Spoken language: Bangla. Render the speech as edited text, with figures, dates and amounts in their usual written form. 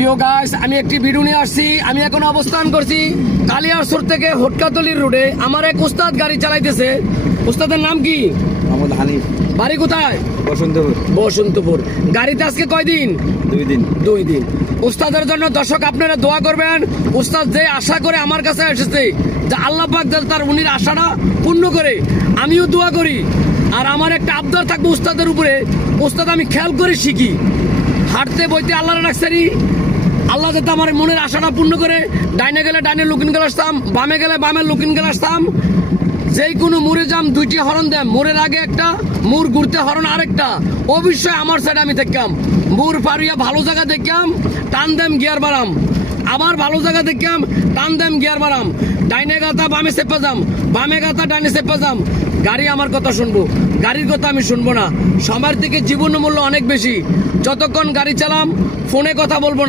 প্রিয় গাইস, আমি একটি ভিডিও নিয়ে আসছি। আমি এখন অবস্থান করছি কালিয়ারচর থেকে হটকাতলির রোডে। আমার এক উস্তাদ গাড়ি চালাইতেছে। উস্তাদের নাম কি? মোহাম্মদ হানিফ। বাড়ি কোথায়? বসন্তপুর। বসন্তপুর। গাড়িতে আজকে কয়দিন? 2 দিন। 2 দিন। উস্তাদের জন্য দর্শক আপনারা দোয়া করবেন। উস্তাদ যে আশা করে আমার কাছে এসেছে, যে আল্লাহ পাক যাতে তার উনির আশাটা পূর্ণ করে, আমিও দোয়া করি। আর আমার একটা আবদার থাকবে উস্তাদের উপরে। উস্তাদ আমি খেয়াল করে শিখি, হাঁটতে বইতে আল্লাহর রাখছি। আল্লাহ যাতে আমার মনের আশাটা পূর্ণ করে। ডাইনে গেলে ডাইনে লুকিন গেলে আসতাম, বামে গেলে বামে লুকিন গেলে আসতাম। যেই কোনো মোড়ে যাম 2টি হরন দেম, মোড়ের আগে একটা, মোড় ঘুরতে হরন আরেকটা। অবশ্যই আমার সাইডে আমি দেখতাম, মোড় পারিয়া ভালো জায়গা দেখতাম, টান দেম গিয়ার বাড়াম। আবার ভালো জায়গা দেখতাম, টান দেম গিয়ার বাড়াম। ডাইনে গাতা বামে চেপে যাম, বামে গাতা ডাইনে চেপে যাম। গাড়ি আমার কথা শুনবো, গাড়ির কথা আমি শুনবো না। সময়ের থেকে জীবন মূল্য অনেক বেশি। যতক্ষণ গাড়ি চালাম ফোনে কথা বলবো না।